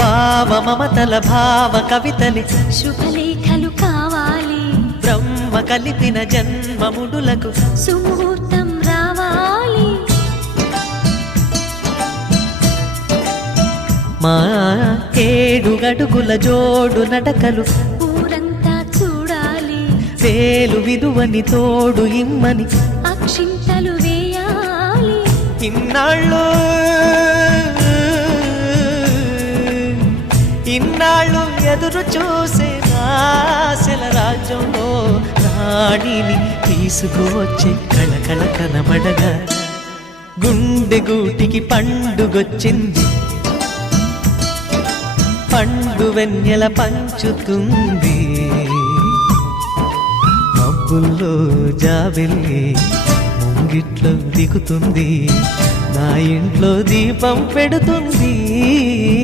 భావ మమతల భావ కవితలి శుభలేఖలు కావాలి, బ్రహ్మ కలిపిన జన్మముడులకు సుముహూర్తం రావాలి. మా 7 అడుగుల జోడు నడకలు ఊరంతా చూడాలి, వేలు విలువని తోడు ఇమ్మని అక్షింతలు వేయాలి. ఇన్నాళ్ళు ఎదురు చూసే ఆశల రాజ్యంలో రాణిని తీసుకువచ్చే కళకళ కనబడగా గుండె గూటికి పండుగొచ్చింది, పండు వెన్నెల పంచుతుంది. మబ్బుల్లో జాబిల్లి ముంగిట్లో దిగుతుంది, నా ఇంట్లో దీపం పెడుతుంది.